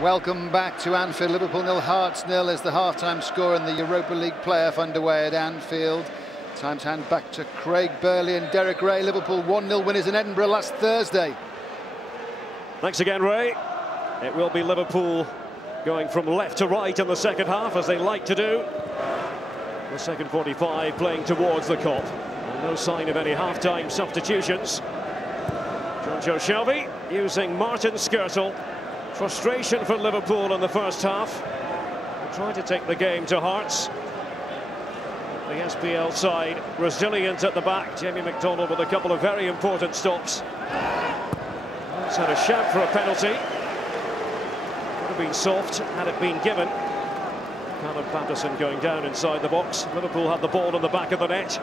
Welcome back to Anfield. Liverpool 0, Hearts 0 is the half-time score in the Europa League playoff underway at Anfield. Time to hand back to Craig Burley and Derek Ray. Liverpool 1-0 winners in Edinburgh last Thursday. Thanks again, Ray. It will be Liverpool going from left to right in the second half, as they like to do. The second 45 playing towards the Kop. No sign of any half-time substitutions. Joe Shelby using Martin Skirtle. Frustration for Liverpool in the first half. They tried to take the game to Hearts. The SPL side resilient at the back. Jamie McDonald with a couple of very important stops. Hearts had a shout for a penalty. Would have been soft had it been given. Callum Patterson going down inside the box. Liverpool had the ball in the back of the net.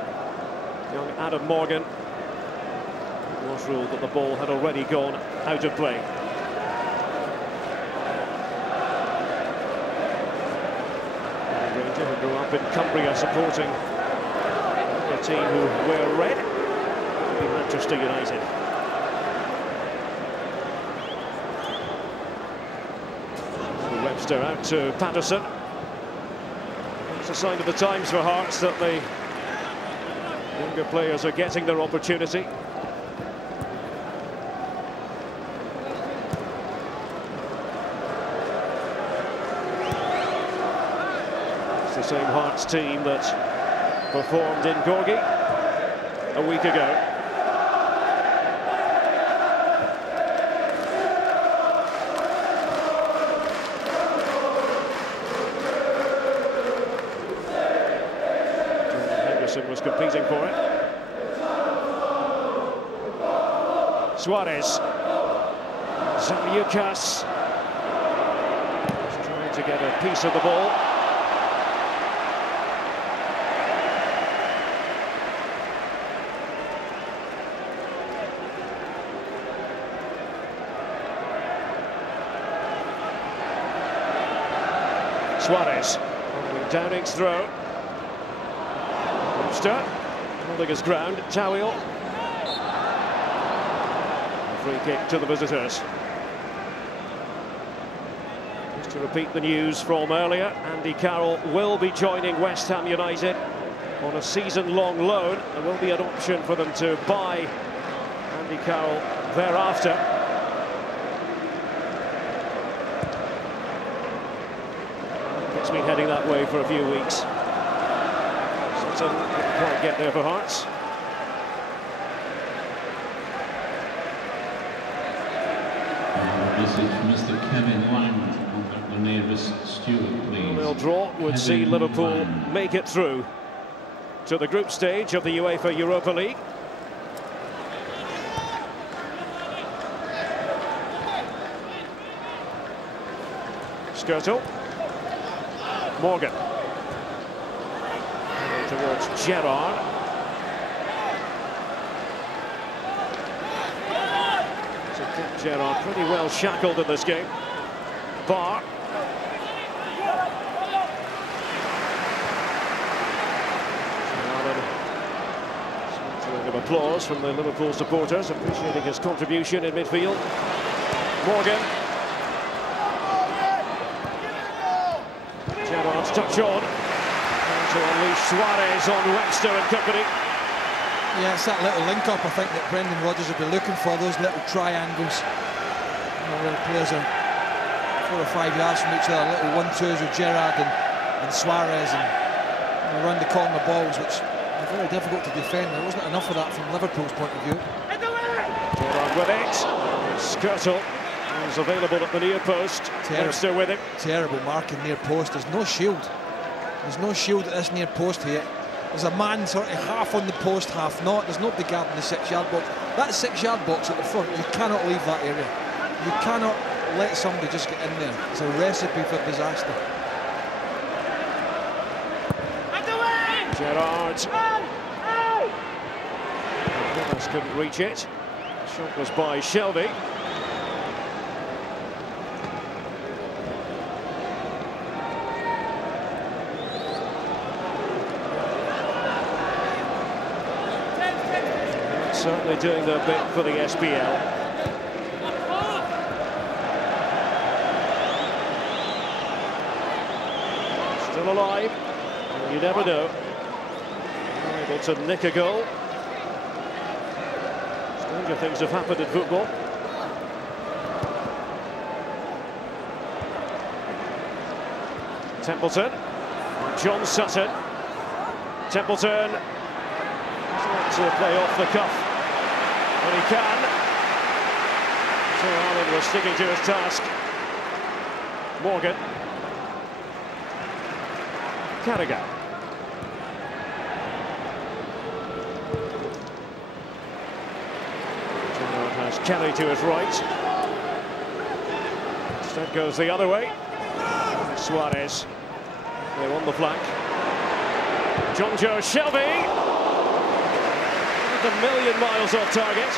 Young Adam Morgan. It was ruled that the ball had already gone out of play. Who grew up in Cumbria supporting a team who wear red, Manchester United. Webster out to Patterson. It's a sign of the times for Hearts that the younger players are getting their opportunity. The same Hearts team that performed in Gorgie a week ago. Henderson was competing for it. Suarez. Zaniukas trying to get a piece of the ball. Suarez, following Downing's throw. Webster, holding his ground. Tawil. Free kick to the visitors. Just to repeat the news from earlier, Andy Carroll will be joining West Ham United on a season-long loan. There will be an option for them to buy Andy Carroll thereafter. It's been heading that way for a few weeks. So didn't quite get there for Hearts. This is Mr. Kevin Lyman, the nearest steward, please. A 0-0 draw would see Liverpool make it through to the group stage of the UEFA Europa League. Skirtle. Morgan towards Gerrard. So Gerrard pretty well shackled in this game. Barr. Smattering of applause from the Liverpool supporters, appreciating his contribution in midfield. Morgan. Gerrard's touch on to unleash Suarez on Webster and company. Yeah, it's that little link-up, I think, that Brendan Rodgers will be looking for, those little triangles. You know, where the players are 4 or 5 yards from each other, little 1-2s with Gerrard and Suarez, and you know, around the corner balls, which are very difficult to defend. There wasn't enough of that from Liverpool's point of view. Gerrard with it. Skirtle is available at the near post. Webster with him. Terrible marking near post. There's no shield. There's no shield at this near post here. There's a man sort of half on the post, half not. There's nobody guarding the 6-yard box. That 6-yard box at the front, you cannot leave that area. You cannot let somebody just get in there. It's a recipe for disaster. Gerrard. Gomez couldn't reach it. The shot was by Shelby. Certainly doing their bit for the SPL. still alive. You never know. Able to nick a goal. Stranger things have happened in football. Templeton. John Sutton. Templeton. To play off the cuff when he can. So Ireland was sticking to his task. Morgan. Carragher. Gerrard has Kelly to his right. Instead goes the other way. Suarez. They're on the flank. John Joe Shelby. A million miles off target.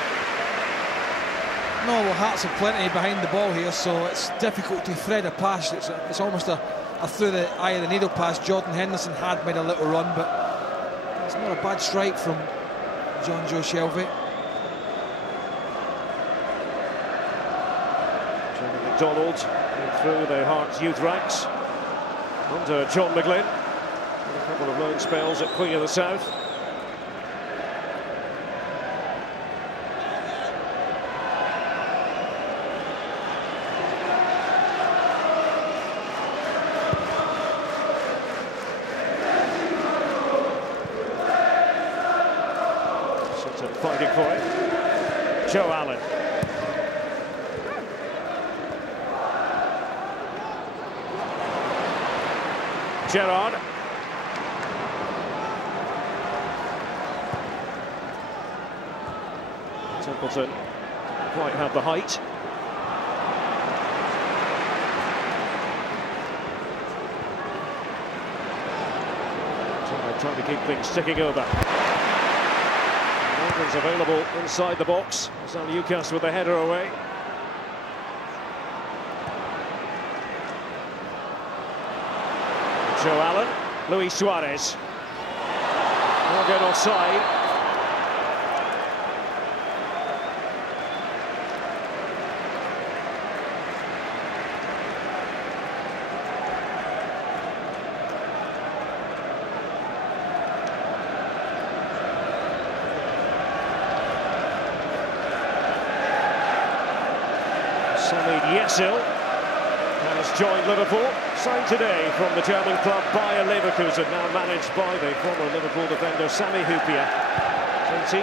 No, well, Hearts have plenty behind the ball here, so it's difficult to thread a pass. It's almost a through the eye of the needle pass. Jordan Henderson had made a little run, but it's not a bad strike from John Joe Shelby. Jamie McDonald came through the Hearts youth ranks under John McGlynn. A couple of loan spells at Queen of the South. Fighting for it. Joe Allen. Gerrard. Templeton quite have the height. Trying to keep things ticking over. Morgan's available inside the box. Sam Newcastle with the header away. Joe Allen, Luis Suarez. Morgan offside. Yesil has joined Liverpool, signed today from the German club Bayer Leverkusen, now managed by the former Liverpool defender Sami Hyypiä. 18.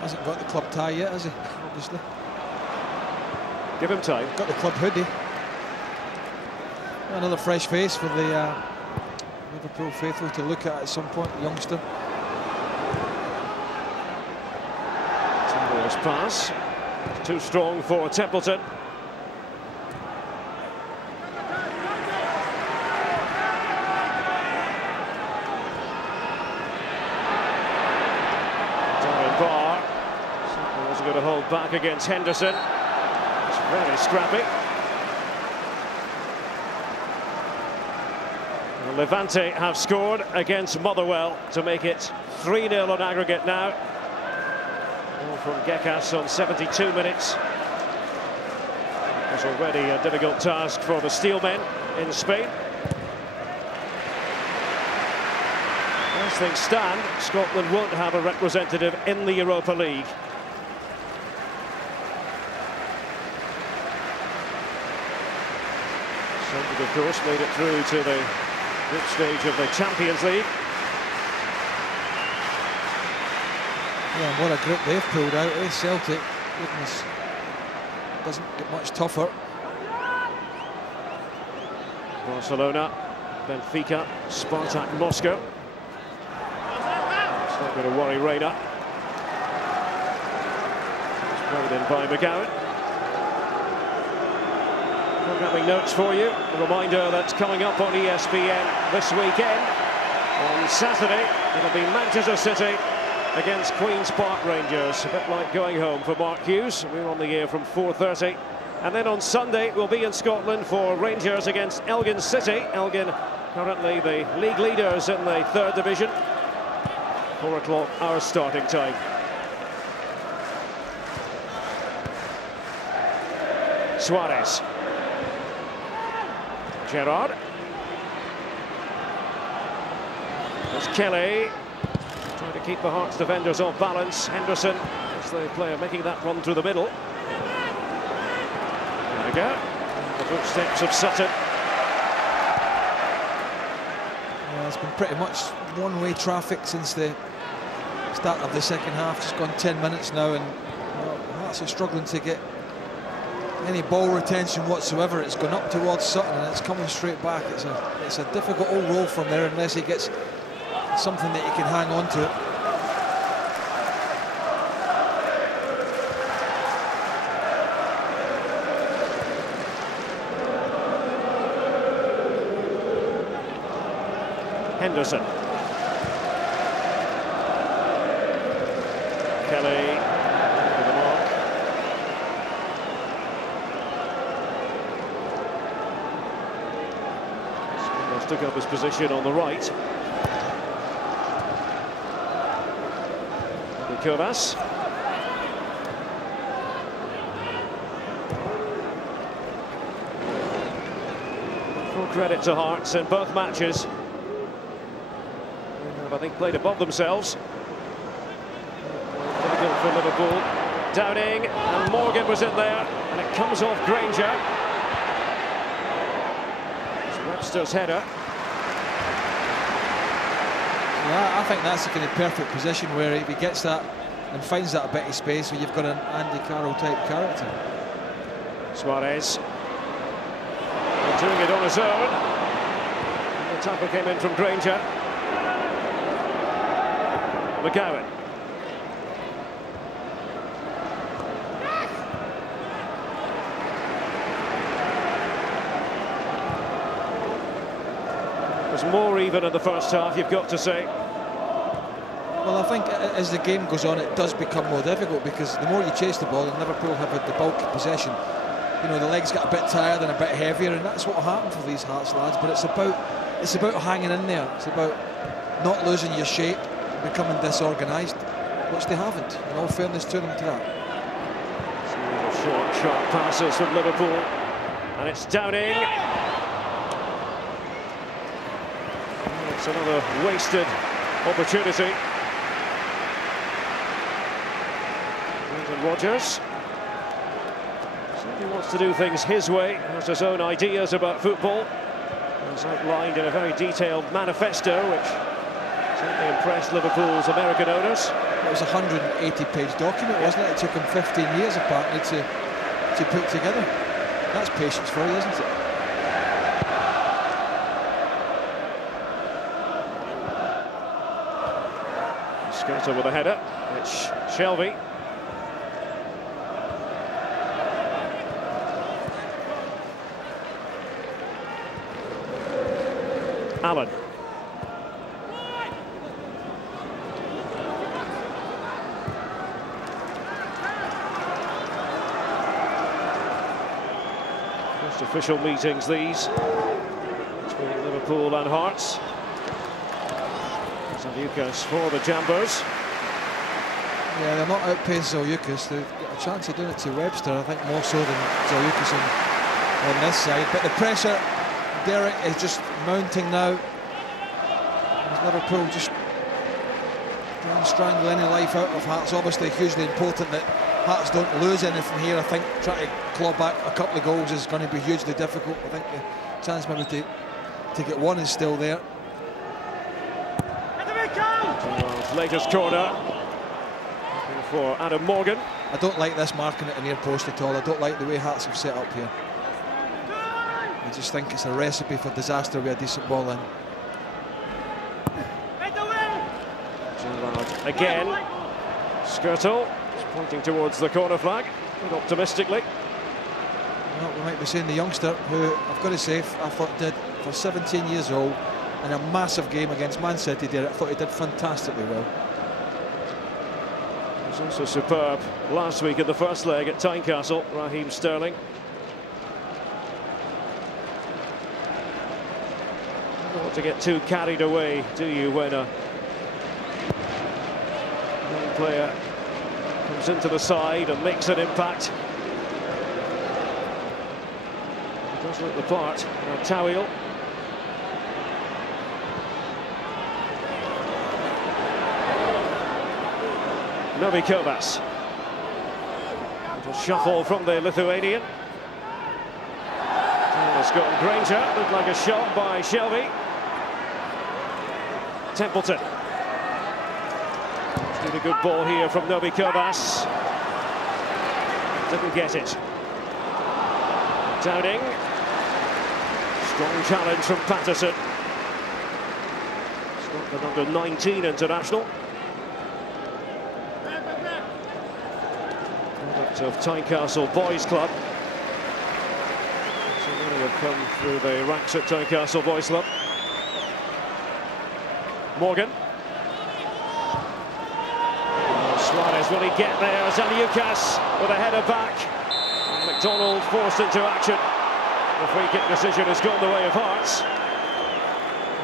Hasn't got the club tie yet, has he? Obviously. Give him time. Got the club hoodie. Another fresh face for the Liverpool faithful to look at some point, the youngster. Timber's pass. Too strong for Templeton. Darren Barr was going to hold back against Henderson. It's very scrappy. Levante have scored against Motherwell to make it 3-0 on aggregate now. From Gekas on 72 minutes. It was already a difficult task for the Steelmen in Spain. As things stand, Scotland won't have a representative in the Europa League. Celtic, of course, made it through to the group stage of the Champions League. Yeah, what a group they've pulled out, eh? Celtic, goodness, doesn't get much tougher. Barcelona, Benfica, Spartak Moscow. It's not going to worry Reina. It's played in by McGowan. Programming notes for you. A reminder that's coming up on ESPN this weekend. On Saturday, it'll be Manchester City against Queen's Park Rangers, a bit like going home for Mark Hughes. We're on the air from 4:30. And then on Sunday, we'll be in Scotland for Rangers against Elgin City. Elgin currently the league leaders in the 3rd division. 4 o'clock our starting time. Gerrard. There's Kelly. Trying to keep the Hearts defenders off balance. Henderson, as the player making that run through the middle. There we go. The footsteps of Sutton. Yeah, it's been pretty much one-way traffic since the start of the second half. Just gone 10 minutes now, and Hearts are struggling to get any ball retention whatsoever. It's gone up towards Sutton and it's coming straight back. It's a difficult old roll from there unless he gets something that he can hang on to. Henderson. Kelly over the mark. Spindles took up his position on the right. Kovas. Full credit to Hearts in both matches. They have, I think, played above themselves. Difficult for Liverpool. Downing, and Morgan was in there, and it comes off Granger. It's Webster's header. Yeah, I think that's the kind of perfect position where if he gets that and finds that a bit of space where you've got an Andy Carroll type character. Suarez doing it on his own. The tackle came in from Granger. McGowan. It was more even in the first half, you've got to say. Well, I think as the game goes on, it does become more difficult because the more you chase the ball, and Liverpool have had the bulk of possession, you know, the legs get a bit tired and a bit heavier, and that's what will happen for these Hearts lads. But it's about hanging in there. It's about not losing your shape, becoming disorganised, which they haven't. In all fairness to them to that. Short, sharp passes from Liverpool, and it's Downing. It's another wasted opportunity. Rodgers certainly wants to do things his way, has his own ideas about football, as outlined in a very detailed manifesto which certainly impressed Liverpool's American owners. It was a 180-page document, wasn't it? It took him 15 years apparently to put together. That's patience for you, isn't it? Skirter with a header. It's Shelvey. Allen. First official meetings these between Liverpool and Hearts. Zaliukas for the Jambos. Yeah, they're not outpaying Zaliukas. They've got a chance of doing it to Webster, I think, more so than Zaliukas on this side. But the pressure, Derek, is just mounting now. As Liverpool just trying to strangle any life out of Hearts. Obviously hugely important that Hearts don't lose anything here. I think trying to claw back a couple of goals is going to be hugely difficult. I think the chance maybe to get one is still there. Latest corner for Adam Morgan. I don't like this marking at the near post at all. I don't like the way Hearts have set up here. I just think it's a recipe for disaster with a decent ball in. Again, Skirtle is pointing towards the corner flag, but optimistically. Well, we might be saying the youngster, who I've got to say, I thought did, for 17 years old, in a massive game against Man City there, I thought he did fantastically well. He was also superb last week in the first leg at Tynecastle, Raheem Sterling. You don't want to get too carried away, do you, when a young player comes into the side and makes an impact. Does look the part. Tawil. Novi Kovas. Little shuffle from the Lithuanian. Scott Granger, looked like a shot by Shelby. Templeton. Did a good ball here from Novi Kovas. Didn't get it. Downing. Strong challenge from Patterson. Scotland under 19 international. Product of Tynecastle Boys Club. So many have come through the ranks at Tynecastle Boys Club. Morgan. Suarez, will he get there? Zaliukas with a header back. And McDonald forced into action. The free kick decision has gone the way of Hearts.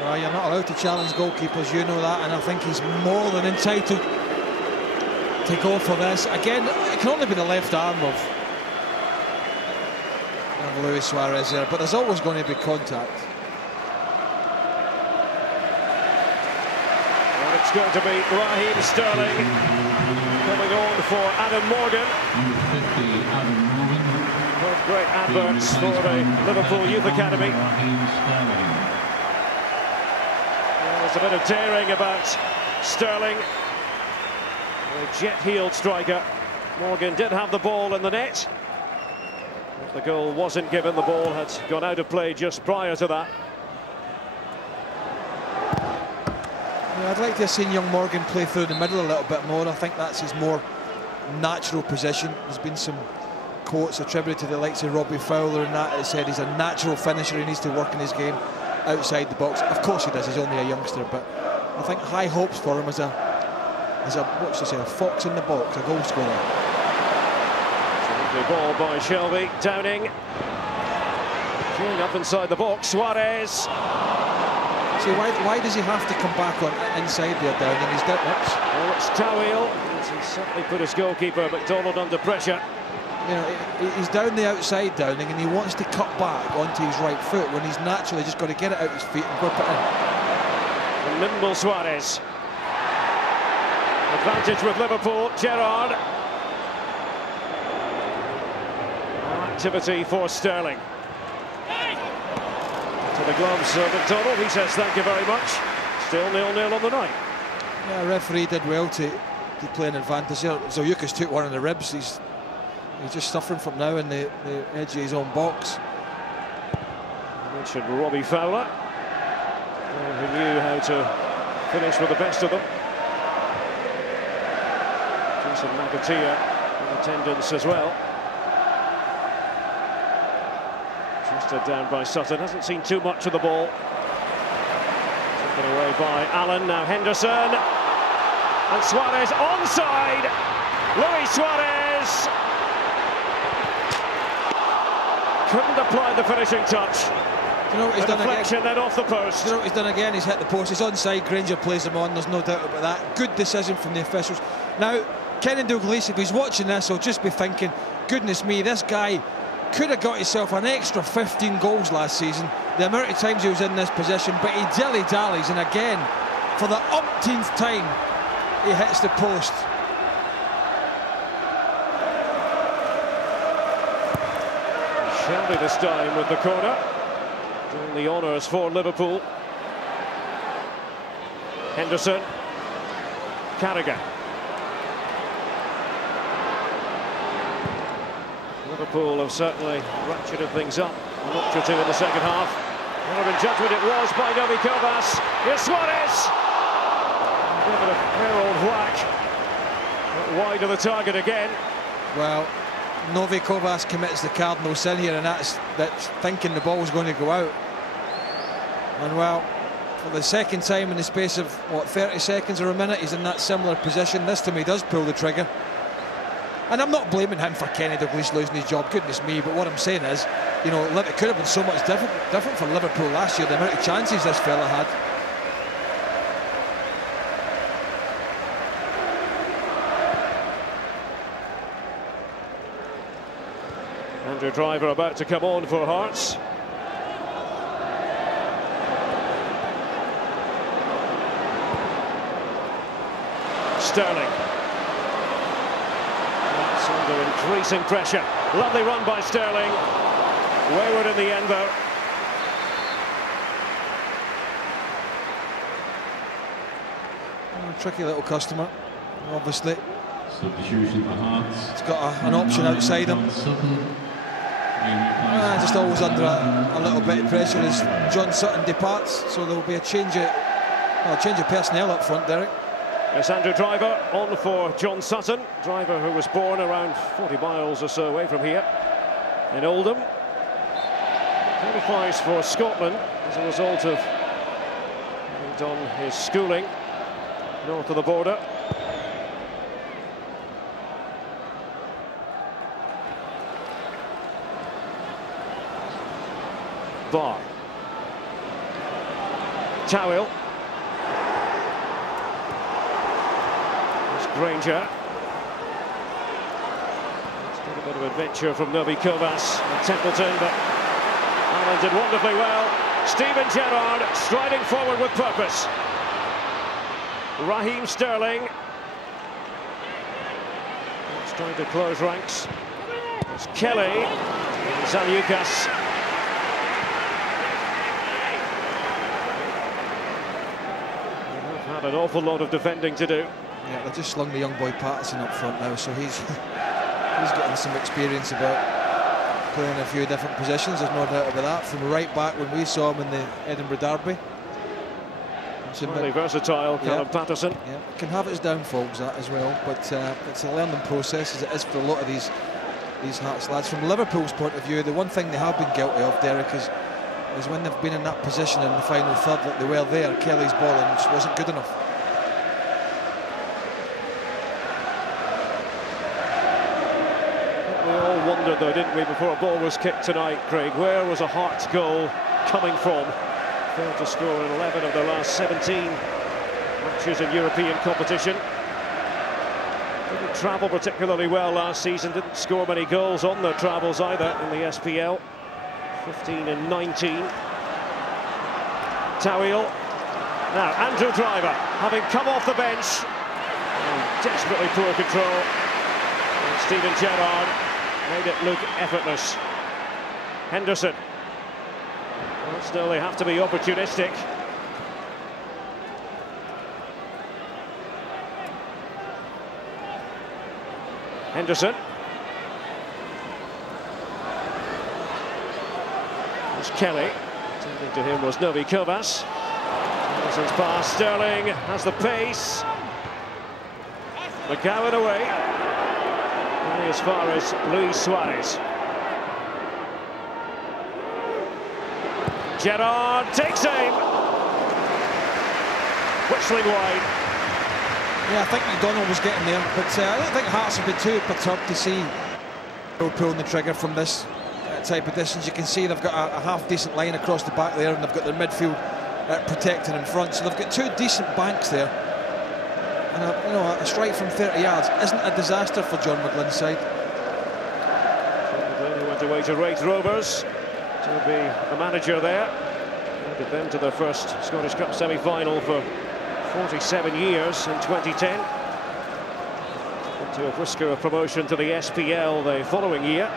Well, you're not allowed to challenge goalkeepers, you know that, and I think he's more than entitled to go for this. Again, it can only be the left arm of Luis Suarez there, but there's always going to be contact. And it's going to be Raheem Sterling coming on for Adam Morgan. Both great adverts for the Liverpool Youth Academy. There's a bit of daring about Sterling. The jet-heeled striker. Morgan did have the ball in the net. But the goal wasn't given. The ball had gone out of play just prior to that. Yeah, I'd like to have seen young Morgan play through the middle a little bit more. I think that's his more natural position. There's been some quotes attributed to the likes of Robbie Fowler and that. It said he's a natural finisher. He needs to work in his game outside the box. Of course he does. He's only a youngster, but I think high hopes for him as a what should I say, a fox in the box, a goal scorer. The ball by Shelby. Downing. Queuing up inside the box. Suarez. See, why does he have to come back on inside there, Downing? He's down. Well, it's Tawil. He certainly put his goalkeeper McDonald under pressure. You know, he's down the outside, Downing, and he wants to cut back onto his right foot when he's naturally just got to get it out his feet and whip it in. And nimble Suarez. Advantage with Liverpool. Gerrard. Activity for Sterling. To the gloves of McDonald. He says thank you very much. Still 0-0 on the night. Yeah, referee did well to play an advantage here. Zaliukas took one in the ribs. He's just suffering from now in the edge of his own box. I mentioned Robbie Fowler, who knew how to finish with the best of them. Jason Magatia in attendance as well. Trusted down by Sutton, hasn't seen too much of the ball. Taken away by Allen, now Henderson. And Suarez onside! Luis Suarez! Couldn't apply the finishing touch. You know what he's done deflection again? Then off the post. You know what he's done again? He's hit the post. He's onside. Granger plays him on. There's no doubt about that. Good decision from the officials. Now, Kenan Dalglish, if he's watching this, he'll just be thinking, goodness me, this guy could have got himself an extra 15 goals last season. The amount of times he was in this position, but he dilly-dallies, and again, for the umpteenth time, he hits the post. Shelby this time with the corner. Doing the honours for Liverpool. Henderson. Carragher. Liverpool have certainly ratcheted things up a notch or two in the second half. Well, in judgment it was by Novi Kovas. Here's Suarez. Give it a fair old whack. But wide of the target again. Well, Novi Kovas commits the cardinal sin here, and that's thinking the ball's going to go out. And well, for the second time in the space of, what, 30 seconds or a minute, he's in that similar position. This time he does pull the trigger. And I'm not blaming him for Kenan Dalglish losing his job, goodness me, but what I'm saying is, you know, it could have been so much different for Liverpool last year, the amount of chances this fella had. Andrew Driver about to come on for Hearts. Sterling. That's under increasing pressure. Lovely run by Sterling. Wayward in the end, though. Tricky little customer, obviously. Substitution for Hearts. He's got an option outside him. Just always under a little bit of pressure as John Sutton departs, so there will be a change of personnel up front, Derek. It's Andrew Driver on for John Sutton. Driver who was born around 40 miles or so away from here in Oldham. Qualifies for Scotland as a result of having done his schooling north of the border. Barr. Towell. There's Granger. It's got a bit of adventure from Novi Kovas and Templeton, but Allen did wonderfully well. Steven Gerrard striding forward with purpose. Raheem Sterling. He's trying to close ranks. It's Kelly. Zaliukas. They've had an awful lot of defending to do. Yeah, they just slung the young boy Patterson up front now, so he's getting some experience about playing a few different positions, there's no doubt about that. From right back when we saw him in the Edinburgh Derby. Really versatile, Callum Patterson. Yeah, can have its downfalls, that as well, but it's a learning process, as it is for a lot of these Hearts lads. From Liverpool's point of view, the one thing they have been guilty of, Derek, is when they've been in that position in the final third that they were there, Kelly's ball and just wasn't good enough. We all wondered, though, didn't we, before a ball was kicked tonight, Craig, where was a Hearts goal coming from? Failed to score in 11 of the last 17 matches in European competition. Didn't travel particularly well last season, didn't score many goals on the travels either in the SPL. 15 and 19. Towell. Now Andrew Driver, having come off the bench. Desperately poor control. And Steven Gerrard made it look effortless. Henderson. Well, still, they have to be opportunistic. Henderson. There's Kelly. Tending to him was Novi Kovas. Henderson's pass. Sterling has the pace. McGowan away. Only as far as Luis Suarez. Gerrard takes aim. Whistling wide. Yeah, I think McDonald was getting there, but I don't think Hearts have been too perturbed to see pulling the trigger from this type of distance. You can see they've got a half-decent line across the back there, and they've got their midfield protecting in front, so they've got two decent banks there. And a strike from 30 yards isn't a disaster for John McGlynn's side. John McGlynn went away to Wraith Rovers to be the manager there. Led them to their first Scottish Cup semi-final for 47 years in 2010. To a whisker of promotion to the SPL the following year.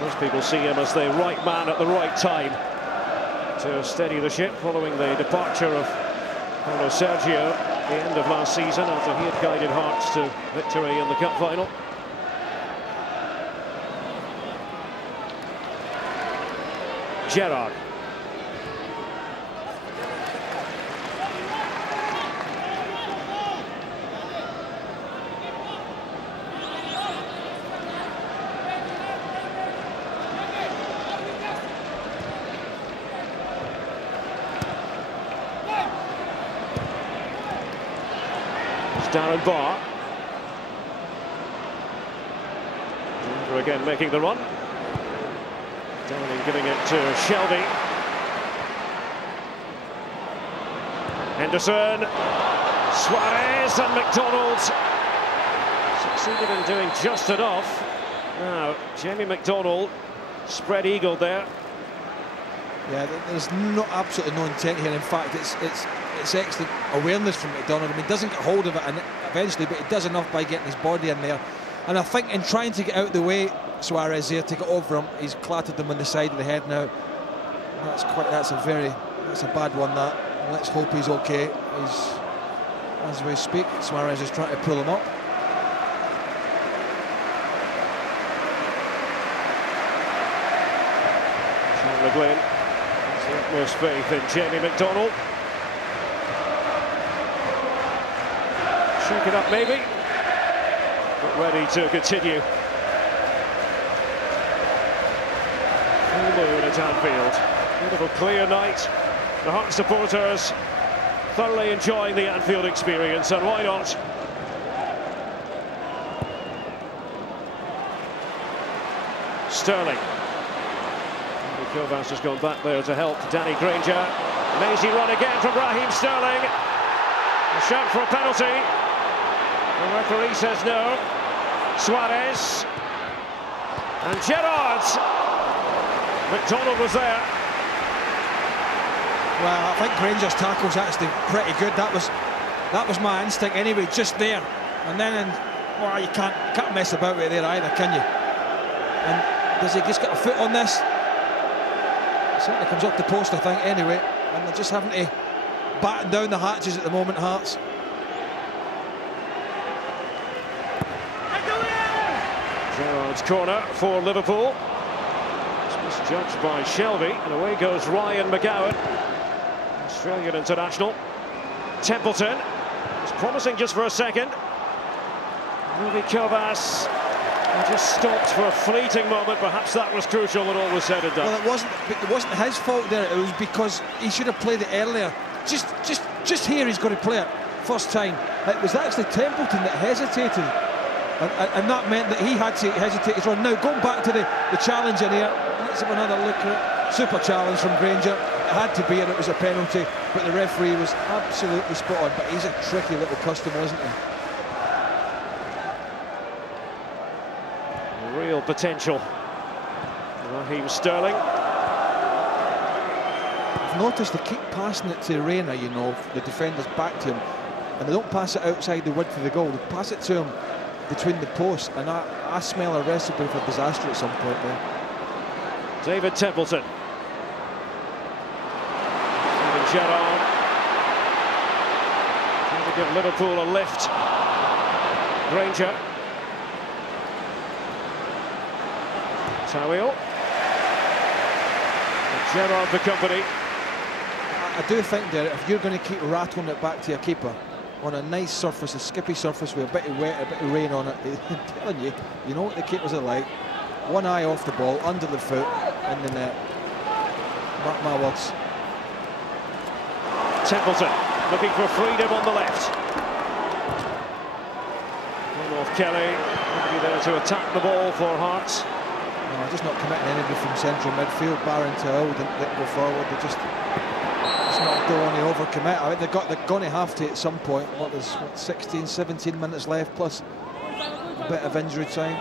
Most people see him as the right man at the right time to steady the ship following the departure of Paulo Sergio at the end of last season after he had guided Hearts to victory in the cup final. Gerrard. Darren Barr. Driver again making the run. Downing giving it to Shelby. Henderson. Suarez and McDonald succeeded in doing just enough. Now, Jamie McDonald spread eagle there. Yeah, there's absolutely no intent here. In fact, it's it's excellent awareness from McDonald. I mean, he doesn't get hold of it and eventually, but he does enough by getting his body in there. And I think in trying to get out of the way, Suarez there to get over him, he's clattered him on the side of the head now. That's a bad one, that. Let's hope he's okay. As we speak, Suarez is trying to pull him up. Sean McGlynn has the utmost faith in Jamie McDonald. Shake it up maybe, but ready to continue. Full moon at Anfield. Beautiful clear night. The Hearts supporters thoroughly enjoying the Anfield experience, and why not? Sterling. Kovacs has gone back there to help Danny Granger. Amazing run again from Raheem Sterling. A shout for a penalty. The referee says no. Suarez. And Gerrard. McDonald was there. Well, I think Granger's tackle's actually pretty good. That was my instinct anyway, just there. And then, well, you can't mess about with it there either, can you? And does he just get a foot on this? It certainly comes up the post, I think, anyway. And they're just having to batten down the hatches at the moment, Hearts. Gerrard's corner for Liverpool. It's misjudged by Shelby, and away goes Ryan McGowan, Australian international. Templeton was promising just for a second. Rudy Kovacs just stopped for a fleeting moment. Perhaps that was crucial when all was said and done. Well, it wasn't his fault there. It was because he should have played it earlier. Just here he's got to play it first time. It was actually Templeton that hesitated, and that meant that he had to hesitate his run. Now going back to the challenge in here. Let's have another look at it. Super challenge from Granger. It had to be, and it was a penalty, but the referee was absolutely spot on. But he's a tricky little customer, isn't he? Real potential. Raheem Sterling. I've noticed they keep passing it to Reina, you know, the defenders back to him, and they don't pass it outside the width of the goal. They pass it to him between the posts, and I smell a recipe for disaster at some point there. David Templeton. Gerrard trying to give Liverpool a lift. Granger. Tawil. Gerrard the company. I do think, Derek, if you're going to keep rattling it back to your keeper on a nice surface, a skippy surface with a bit of wet, a bit of rain on it, I'm telling you, you know what the keepers are like. One eye off the ball, under the foot, in the net. Mark my words. Templeton looking for freedom on the left. North Kelly will be there to attack the ball for Hearts. No, just not committing anybody from central midfield. Barron to Hill didn't go forward. They just not going to overcommit. I mean, they're going to have to at some point. There's 16, 17 minutes left plus a bit of injury time.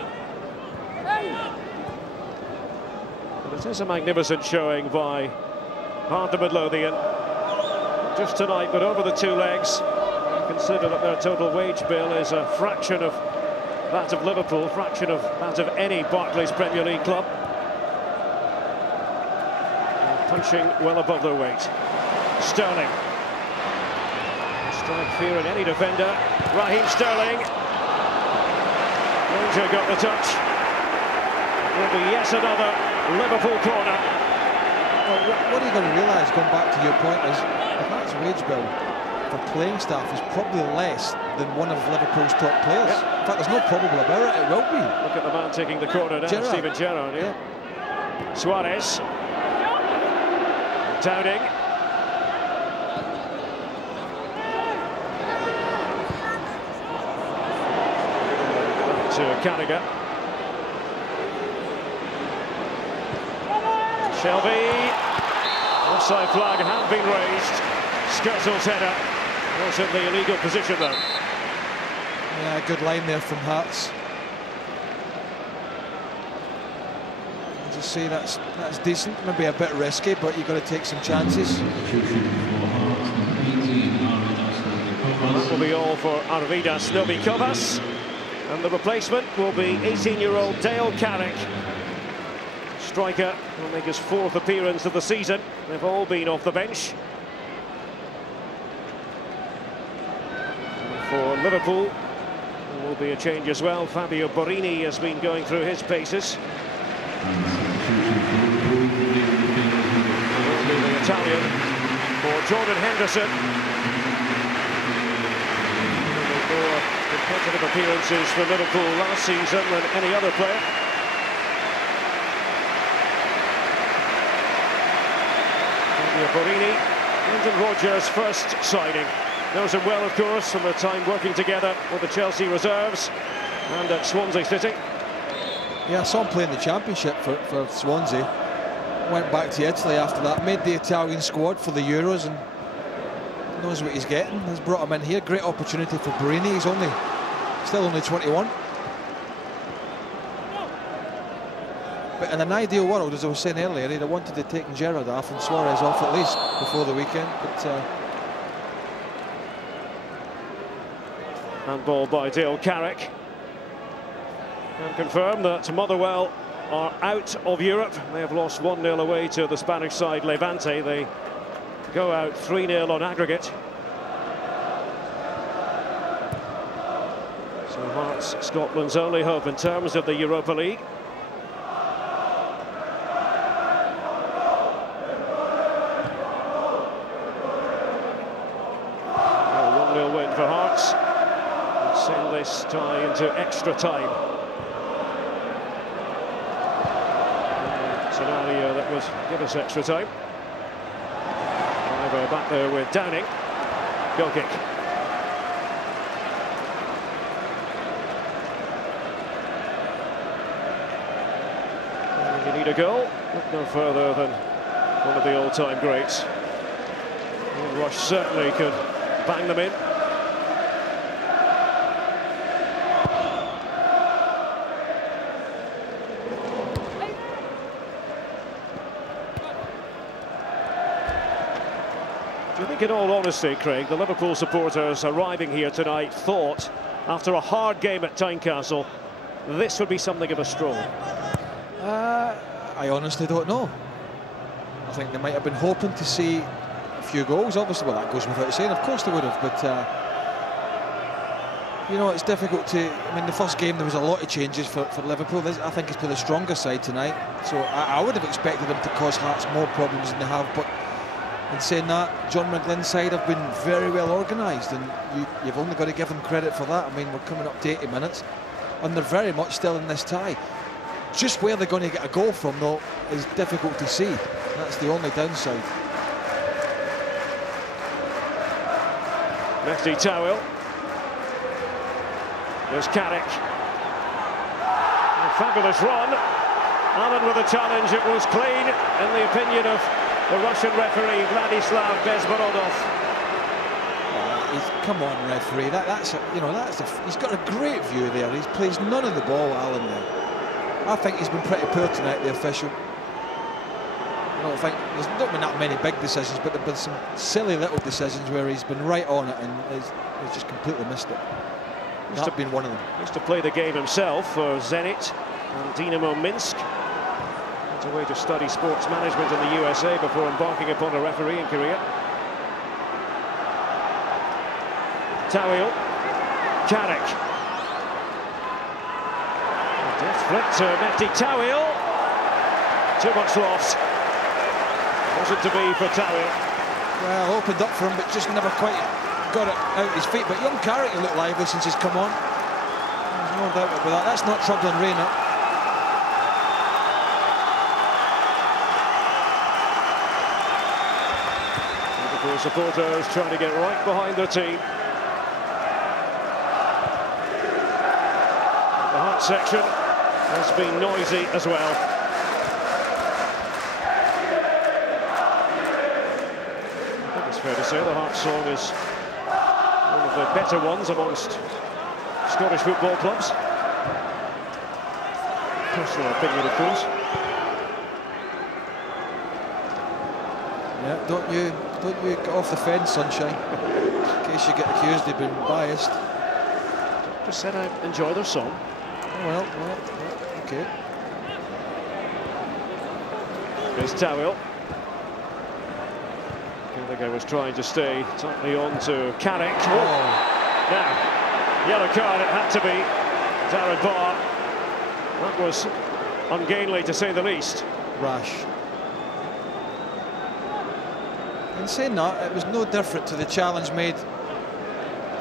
But it is a magnificent showing by Heart of Midlothian. Not just tonight, but over the two legs. Consider that their total wage bill is a fraction of that of Liverpool, fraction of that of any Barclays Premier League club. Punching well above their weight. Sterling. Strike fear in any defender. Raheem Sterling. Granger got the touch. Will be yet another Liverpool corner. Well, what are you going to realise, going back to your point, is the Hearts' wage bill for playing staff is probably less than one of Liverpool's top players. Yep. In fact, there's no probable about it. It will be. Look at the man taking the corner now, Gerrard. Steven Gerrard. Yeah. Suarez. Downing. To Carragher. Shelby. Offside flag had been raised. Skirtle's header. Was in the illegal position though. Yeah, good line there from Hearts. Just say that's decent. Maybe a bit risky, but you've got to take some chances. be all for Arvidas Novikovas. And the replacement will be 18-year-old Dale Carrick. Striker will make his 4th appearance of the season. They've all been off the bench. For Liverpool, there will be a change as well. Fabio Borini has been going through his paces. The Italian for Jordan Henderson. More competitive appearances for Liverpool last season than any other player. Fabio Borini, Brendan Rodgers' first signing. Knows him well, of course, from their time working together with the Chelsea reserves and at Swansea City. Yeah, I saw him play in the Championship for Swansea. Went back to Italy after that, made the Italian squad for the Euros and knows what he's getting. Has brought him in here. Great opportunity for Borini. He's still only 21. But in an ideal world, as I was saying earlier, he'd have wanted to take Gerrard off and Suarez off at least before the weekend. But handball by Dale Carrick. Can confirm that Motherwell are out of Europe. They have lost 1-0 away to the Spanish side Levante. They go out 3-0 on aggregate. So Hearts, Scotland's only hope in terms of the Europa League. A 1-0 win for Hearts. Send this tie into extra time. Scenario that would give us extra time. Driver back there with Downing. Goal kick. And you need a goal. Look no further than one of the all-time greats. And Rush certainly could bang them in. I think in all honesty, Craig, the Liverpool supporters arriving here tonight thought, after a hard game at Tynecastle, this would be something of a stroll? I honestly don't know. I think they might have been hoping to see a few goals, obviously. Well, that goes without saying, of course they would have, but you know, it's difficult to... I mean, the first game there was a lot of changes for Liverpool. I think it's been the stronger side tonight, so I would have expected them to cause Hearts more problems than they have, but in saying that, John McGlynn's side have been very well organised, and you've only got to give them credit for that. I mean, we're coming up to 80 minutes, and they're very much still in this tie. Just where they're going to get a goal from, though, is difficult to see. That's the only downside. Mehdi Tawil. There's Carrick. A fabulous run. Allen with a challenge. It was clean, in the opinion of the Russian referee, Vladislav Bezborodov. Come on, referee. He's got a great view there. He plays none of the ball, Allen, there. I think he's been pretty poor tonight, the official. I don't think there's not been that many big decisions, but there've been some silly little decisions where he's been right on it and he's just completely missed it. Must have been one of them. Used to play the game himself for Zenit and Dynamo Minsk. Went away to study sports management in the USA before embarking upon a refereeing career. Tawil. Carrick. Deft flip to Mehdi Tawil. Too much loss. Wasn't to be for Tawil. Well, opened up for him, but just never quite got it out his feet. But young Carrick looked lively since he's come on. There's no doubt about that. That's not troubling Reina. Liverpool supporters trying to get right behind their team. The Hearts section has been noisy as well. I think it's fair to say the Hearts song is one of the better ones amongst Scottish football clubs. Personal opinion, of course. Yeah, don't you Don't you get off the fence, Sunshine, in case you get accused of being biased. Just said I enjoy their song. Oh, well, okay. Here's Tawil. Gallagher was trying to stay tightly on to Carrick. Oh. Now, yellow card, it had to be. Darren Barr. That was ungainly, to say the least. Rash. In saying that, it was no different to the challenge made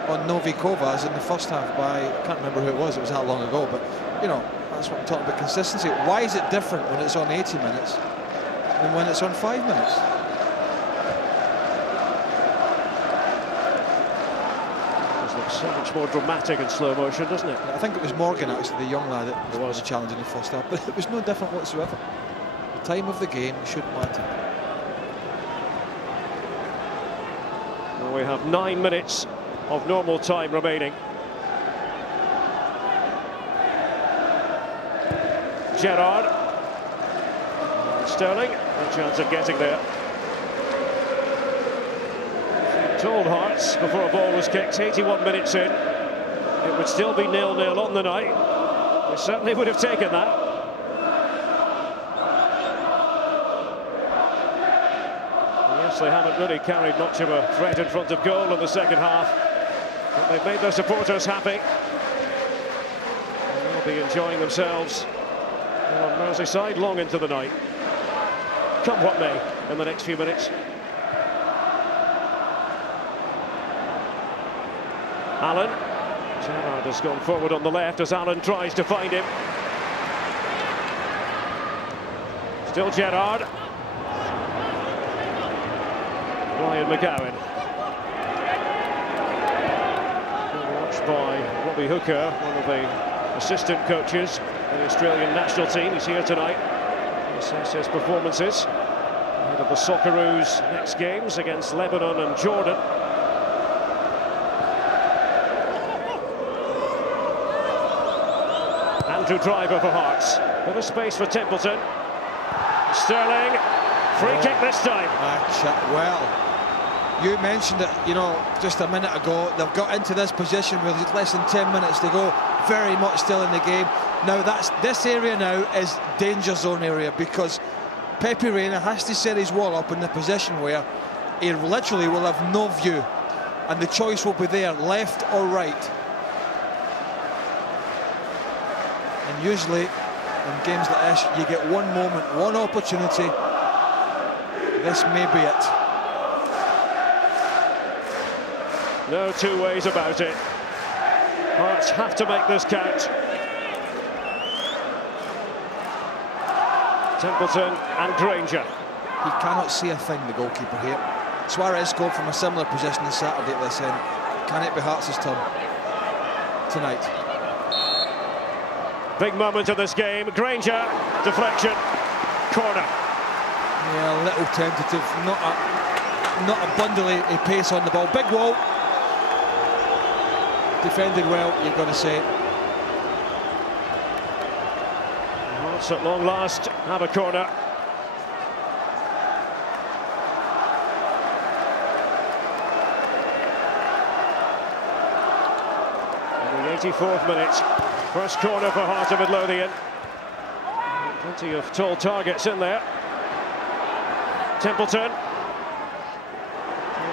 on Novikovas in the first half by, I can't remember who it was that long ago, but, you know, that's what I'm talking about, consistency. Why is it different when it's on 80 minutes than when it's on 5 minutes? So much more dramatic in slow motion, doesn't it? I think it was Morgan, actually, the young lad, that was a challenge in the first half, but it was no different whatsoever. The time of the game shouldn't matter. Well, we have 9 minutes of normal time remaining. Gerrard. Sterling, no chance of getting there. Told Hearts before a ball was kicked, 81 minutes in. It would still be 0-0 on the night. They certainly would have taken that. Yes, they haven't really carried much of a threat in front of goal in the second half. But they've made their supporters happy. And they'll be enjoying themselves on Merseyside long into the night. Come what may in the next few minutes. Allen. Gerrard has gone forward on the left as Allen tries to find him. Still Gerrard. Ryan McGowan. Watched by Robbie Hooker, one of the assistant coaches of the Australian national team. He's here tonight to assess his performances ahead of the Socceroos' next games against Lebanon and Jordan. Andrew Driver for Hearts. Bit of space for Templeton. Sterling. Free kick this time. Well, you mentioned it, you know, just a minute ago. They've got into this position with less than 10 minutes to go. Very much still in the game. Now, this area now is danger zone area because Pepe Reina has to set his wall up in the position where he literally will have no view. And the choice will be there, left or right. And usually, in games like this, you get one moment, one opportunity. This may be it. No two ways about it. Hearts have to make this count. Templeton and Granger. He cannot see a thing, the goalkeeper here. Suarez scored from a similar position on Saturday at this end. Can it be Hearts' turn tonight? Big moment of this game. Granger, deflection, corner. Yeah, a little tentative, not a bundle of pace on the ball. Big wall. Defended well, you've got to say. Hearts at long last have a corner. In the 84th minute. First corner for Heart of Midlothian. Plenty of tall targets in there. Templeton.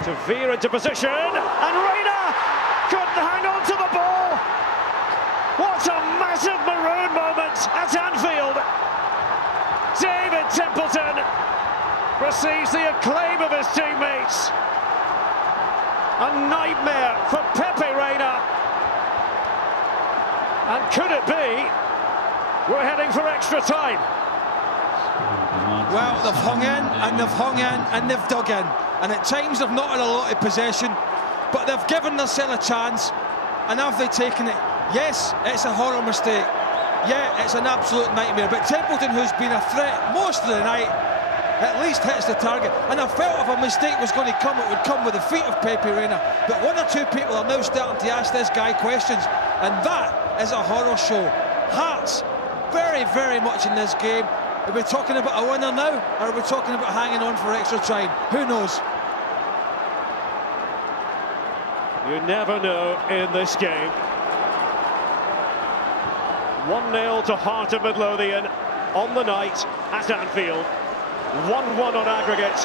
To veer into position. And Reina couldn't hang on to the ball. What a massive maroon moment at Anfield. David Templeton receives the acclaim of his teammates. A nightmare for Pepe Reina. And could it be we're heading for extra time? Well, they've hung in and they've hung in and they've dug in, and at times they've not had a lot of possession, but they've given themselves a chance. And have they taken it? Yes, it's a horror mistake. Yeah, it's an absolute nightmare, but Templeton, who's been a threat most of the night, at least hits the target. And I felt if a mistake was going to come, it would come with the feet of Pepe Reina. But one or two people are now starting to ask this guy questions, and that is a horror show. Hearts very, very much in this game. Are we talking about a winner now, or are we talking about hanging on for extra time? Who knows? You never know in this game. 1-0 to Heart of Midlothian on the night at Anfield. 1-1 on aggregate.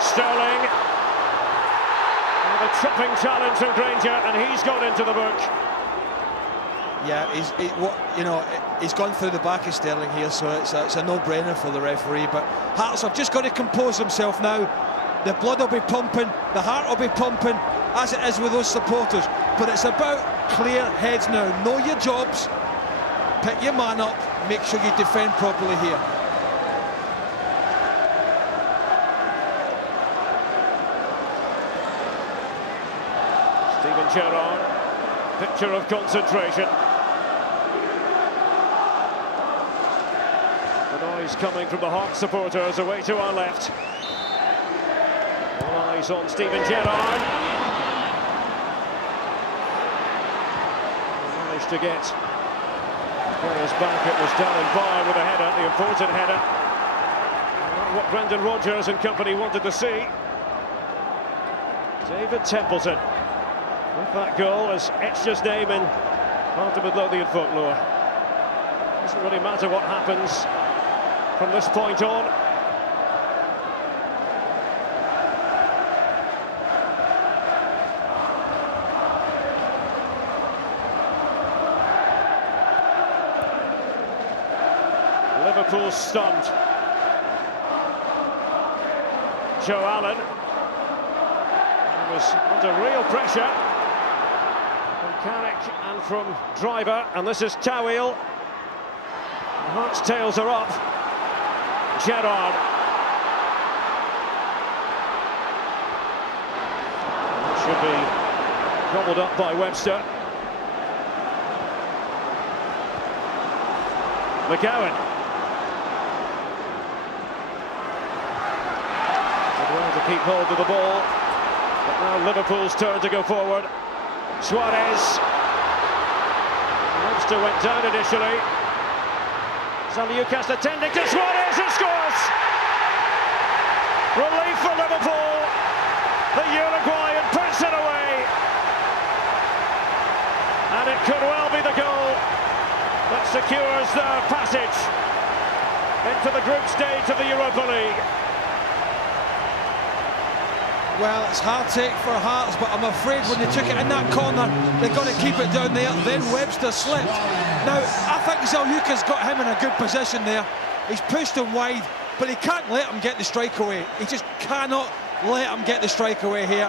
Sterling with a tripping challenge from Granger, and he's gone into the book. Yeah, he's gone through the back of Sterling here, so it's a no-brainer for the referee. But Hearts have just got to compose himself now. The blood will be pumping, the heart will be pumping, as it is with those supporters. But it's about clear heads now. Know your jobs, pick your man up, make sure you defend properly here. Steven Gerrard, picture of concentration. The noise coming from the Hearts supporters away to our left. All eyes on Steven Gerrard. Managed to get players back. It was Darren Barr with a header, the important header. What Brendan Rodgers and company wanted to see. David Templeton with that goal has etched his name in Heart of Midlothian folklore. Doesn't really matter what happens from this point on. Liverpool stunned. Joe Allen was under real pressure from Carrick and from Driver, and this is Tawil. Hearts' tails are up. Gerrard. Should be gobbled up by Webster. McGowan. Well to keep hold of the ball, but now Liverpool's turn to go forward. Suarez. Webster went down initially. Zaliukas attending to Suarez, who scores! Relief for Liverpool. The Uruguayan puts it away. And it could well be the goal that secures their passage into the group stage of the Europa League. Well, it's hard-take for Hearts, but I'm afraid when they took it in that corner, they've got to keep it down there. Then Webster slipped. Now, I think Zaliukas got him in a good position there. He's pushed him wide, but he can't let him get the strike away. He just cannot let him get the strike away here.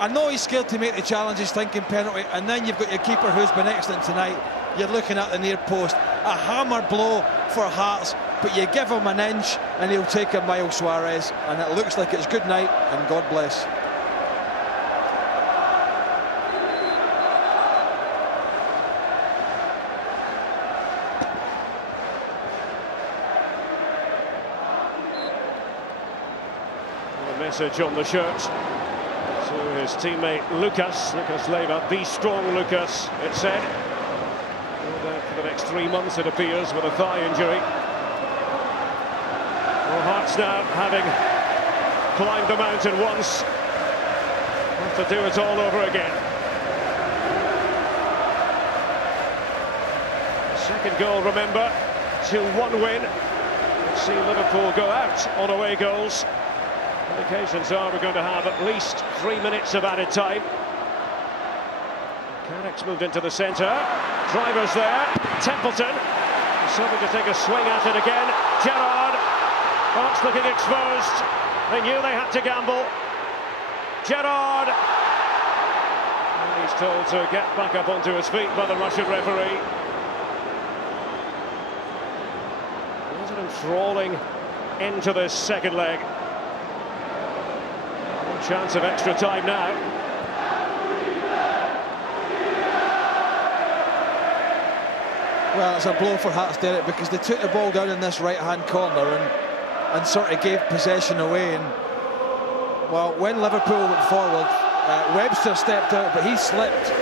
I know he's scared to make the challenge, he's thinking penalty, and then you've got your keeper who's been excellent tonight. You're looking at the near post. A hammer blow for Hearts, but you give him an inch and he'll take a mile, Suarez, and it looks like it's good night and God bless. A message on the shirt to his teammate Lucas Leiva. Be strong, Lucas, it said. For the next 3 months, it appears, with a thigh injury. Well, Hearts now, having climbed the mountain once, have to do it all over again. Second goal, remember, 2-1 win. Let's see Liverpool go out on away goals. Indications are we're going to have at least 3 minutes of added time. Carrick's moved into the centre. Driver's there. Templeton. He's hoping to take a swing at it again. Gerrard. Hearts looking exposed. They knew they had to gamble. Gerrard. And he's told to get back up onto his feet by the Russian referee. What an enthralling end to this second leg. No chance of extra time now. Well, it's a blow for Hearts, Derek, because they took the ball down in this right-hand corner and sort of gave possession away. And well, when Liverpool went forward, Webster stepped out, but he slipped,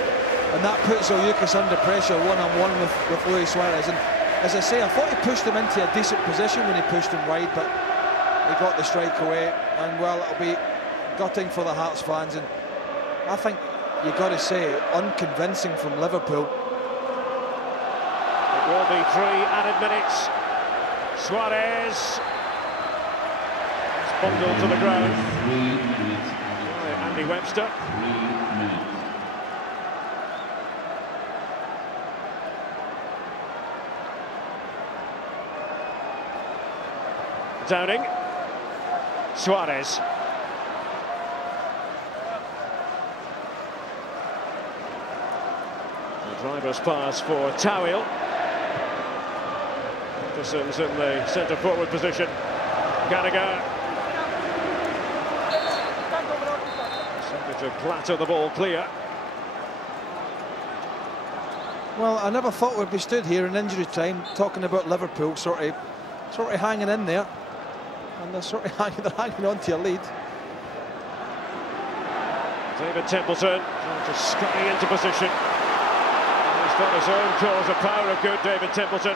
and that puts Zaliukas under pressure one-on-one with Luis Suarez. And as I say, I thought he pushed him into a decent position when he pushed him wide, but he got the strike away. And well, it'll be gutting for the Hearts fans. And I think you've got to say, unconvincing from Liverpool. It will be 3 added minutes. Suarez is bundled to the ground. 3 minutes. Andy Webster. 3 minutes. Downing. Suarez. The driver's pass for Tawil. Anderson's in the centre forward position. Gallagher. To clatter the ball clear. Well, I never thought we'd be stood here in injury time talking about Liverpool sort of hanging in there, and they're hanging on to a lead. David Templeton trying to scurry into position. He's got his own cause, a power of good, David Templeton.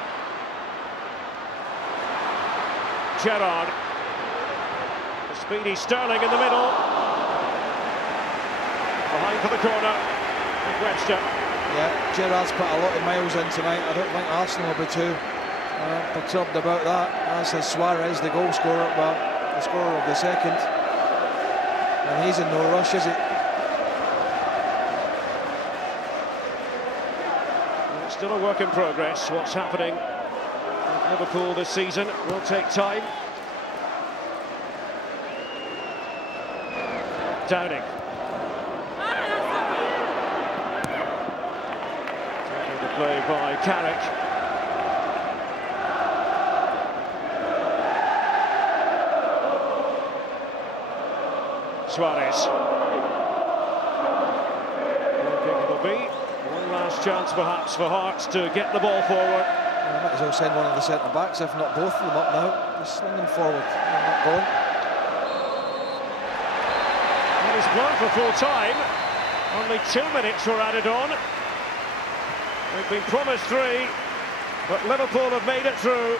Gerrard. The speedy Sterling in the middle. Behind for the corner, Webster. Yeah, Gerrard's put a lot of miles in tonight. I don't think Arsenal will be too perturbed about that. As is Suarez, the goal scorer, well, the scorer of the second. And he's in no rush, is he? It's still a work in progress. What's happening at Liverpool this season will take time. Downing. Play by Carrick. Suarez. It'll be one last chance perhaps for Hearts to get the ball forward. Well, I might as well send one of the centre backs, if not both of them, up now. Just sling them forward. They're not going. It is blown for full time. Only 2 minutes were added on. They've been promised 3, but Liverpool have made it through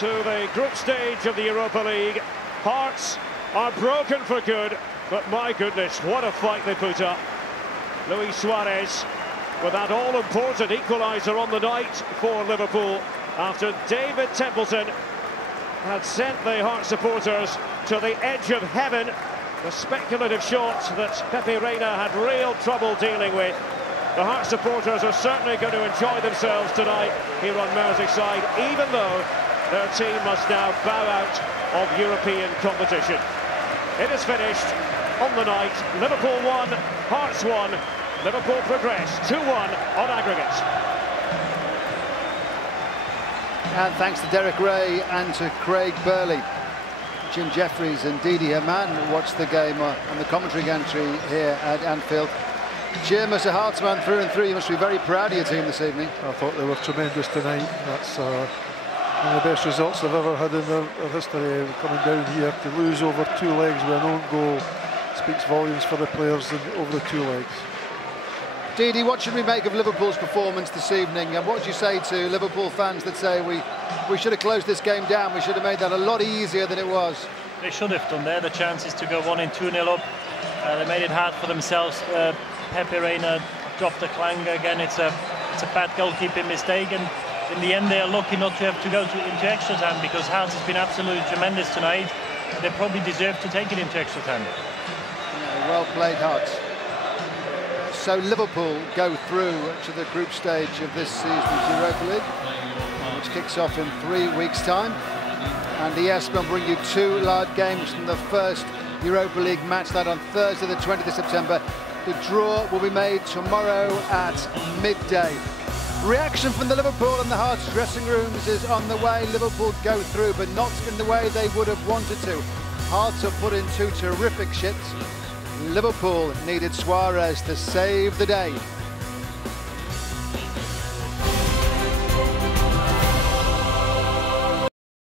to the group stage of the Europa League. Hearts are broken for good, but my goodness, what a fight they put up. Luis Suarez with that all-important equaliser on the night for Liverpool after David Templeton had sent the Hearts supporters to the edge of heaven. The speculative shot that Pepe Reina had real trouble dealing with. The Hearts supporters are certainly going to enjoy themselves tonight here on Merseyside, even though their team must now bow out of European competition. It is finished on the night. Liverpool 1, Hearts 1. Liverpool progress 2-1 on aggregate. And thanks to Derek Ray and to Craig Burley. Jim Jeffries and Didi Hamann watched the game on the commentary gantry here at Anfield. Jim, as a Hearts man through and through, you must be very proud of your team this evening. I thought they were tremendous tonight. That's one of the best results they've ever had in their history. Coming down here to lose over 2 legs with an own goal speaks volumes for the players over the 2 legs. Didi, what should we make of Liverpool's performance this evening? And what would you say to Liverpool fans that say we should have closed this game down, we should have made that a lot easier than it was? They should have done there. The chances to go 1-2-0 up. They made it hard for themselves. Pepe Reina dropped the clanger again. It's a bad goalkeeping mistake, and in the end they're lucky not to have to go into extra time, because Hearts has been absolutely tremendous tonight. They probably deserve to take it into extra time. Yeah, well played, Hearts. So Liverpool go through to the group stage of this season's Europa League, which kicks off in 3 weeks' time. And ESPN will bring you 2 live games from the first Europa League match, that on Thursday the 20th of September. The draw will be made tomorrow at midday. Reaction from the Liverpool and the Hearts dressing rooms is on the way. Liverpool go through, but not in the way they would have wanted to. Hearts have put in 2 terrific shifts. Liverpool needed Suarez to save the day.